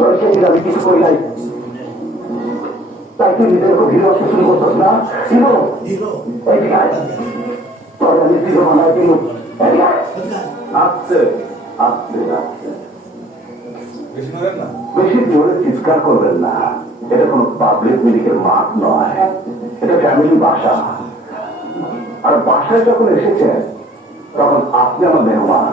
তোর সেদিন আমি কিছু করি নাই তাই তুই নিজের উপর হিরো শুরু করছিস না হিরো এদিকে আয়। তোর আমি হিরো বানাই দিল এদিকে আয়। আস্তে আস্তে আস্তে বেশি জোরে চিৎকার করবেন না এটা কোনো পাবলিক মিডিকের মাঠ নয় এটা ফ্যামিলি বাসা আর বাসায় যখন এসেছেন তখন আপনি আমার মেহমান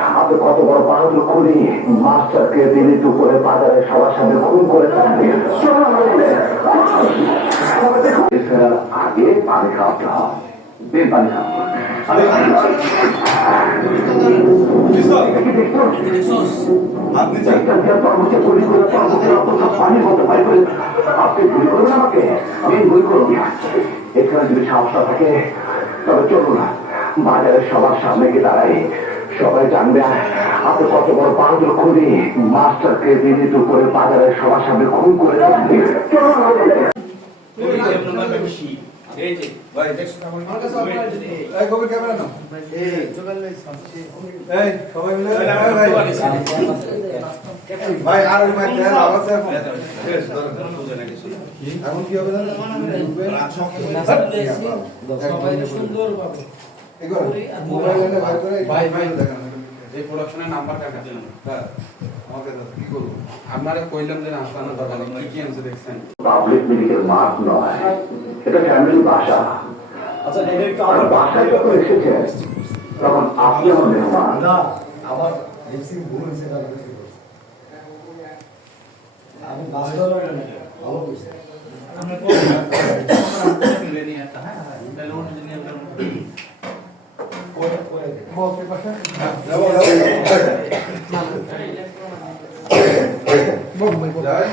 আপনি কত বড় বাহাদুর খুনি মাস্টারকে দিনে দুপুরে বাজারে সবার সামনে খুন এছাড়া আগে পানি খাওয়াতে করে করে আমাকে করুন এখানে যদি সাহসটা থাকে, তবে চলুন বাজারে সবার সামনে গিয়ে দাঁড়াই। সবাই জানবে আপনি কত বড় বাহাদুর খুনি মাস্টারকে দিনে দুপুরে বাজারে সবার সামনে খুন করে চলুন ভাই এই কবি ক্যামেরা নাও এই সবাই মিলে ভাই ভাই আর ওই মাইক দেন আওয়াজ এখন কি হবে জানেন হ্যাঁ। আমাকে দাও, কি করব? আপনারা কইলাম যে আস্তানা দরকার কি কি আনছে দেখছেন? পাবলিক মেডিকেল মাঠ নয়। এটা ফ্যামিলি বাসা আচ্ছা এটা একটু আমার বাসায় যখন এসেছেন তখন আপনি আমার মেহমান। না আমার রিসিভ ভুল হয়েছে এটা আমি বুঝতে পারছি। আমি বাস্তব ভালো করছি যাব যাই হাত থেকে যান এই মাস্টার অ্যাকশন তোর সেদিন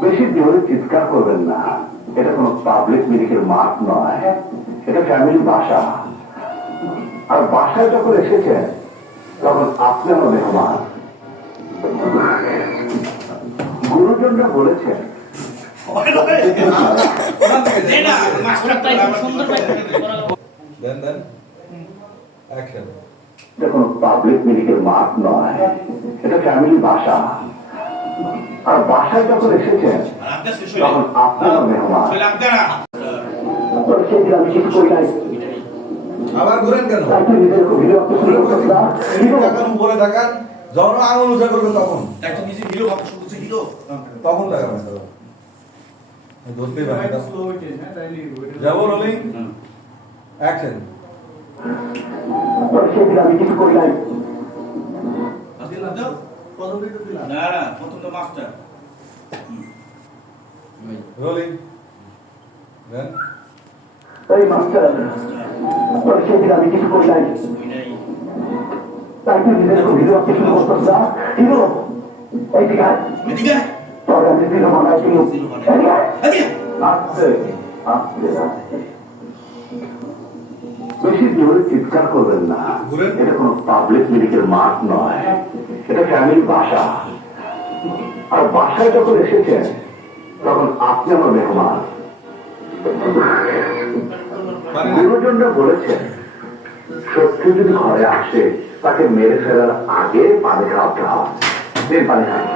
বেশি জোরে চিৎকার করবেন না এটা কোনো পাবলিক মেডিকেল মাঠ নয় এটা ফ্যামিলি বাসা আর বাসায় যখন এসেছেন তখন আপনি আমার মেহমান গুরুজনরা বলেছেন এটা কোনো পাবলিক মেডিকেল মাঠ নয় এটা ফ্যামিলি বাসা আর বাসায় যখন এসেছেন তখন আপনি মেহমান। সেদিন আমি করি নাই। আবার ঘুরেন কেন? উপরে যখন আঙুল উঠে করবে তখন। তখন তাকাবেন রোলিং অ্যাকশন কিছু রোলিং দেন এই মাস্টার তবে আমি কিছু করি নাই তাই তুই নিজের হিরো এই দিকে বেশি জোরে চিৎকার করবেন না এটা পাবলিক মেডিকেল নয় এটা বাসা আর বাসায় যখন এসেছেন তখন আপনি আমার মেহমান গুরুজনরা বলেছেন শত্রু যদি ঘরে আসে, তাকে মেরে ফেলার আগে পানি খাওয়াতে হয়। পানি খাওয়া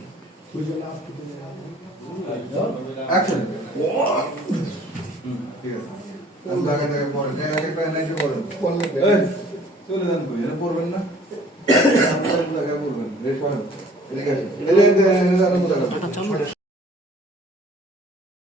অ্যাকশন ঠিক আছে আমি জায়গায় জায়গায় পড়েন চলে যান কই? এটা পড়বেন না? আপনার জায়গায় পড়বেন এদিকে আসেন এই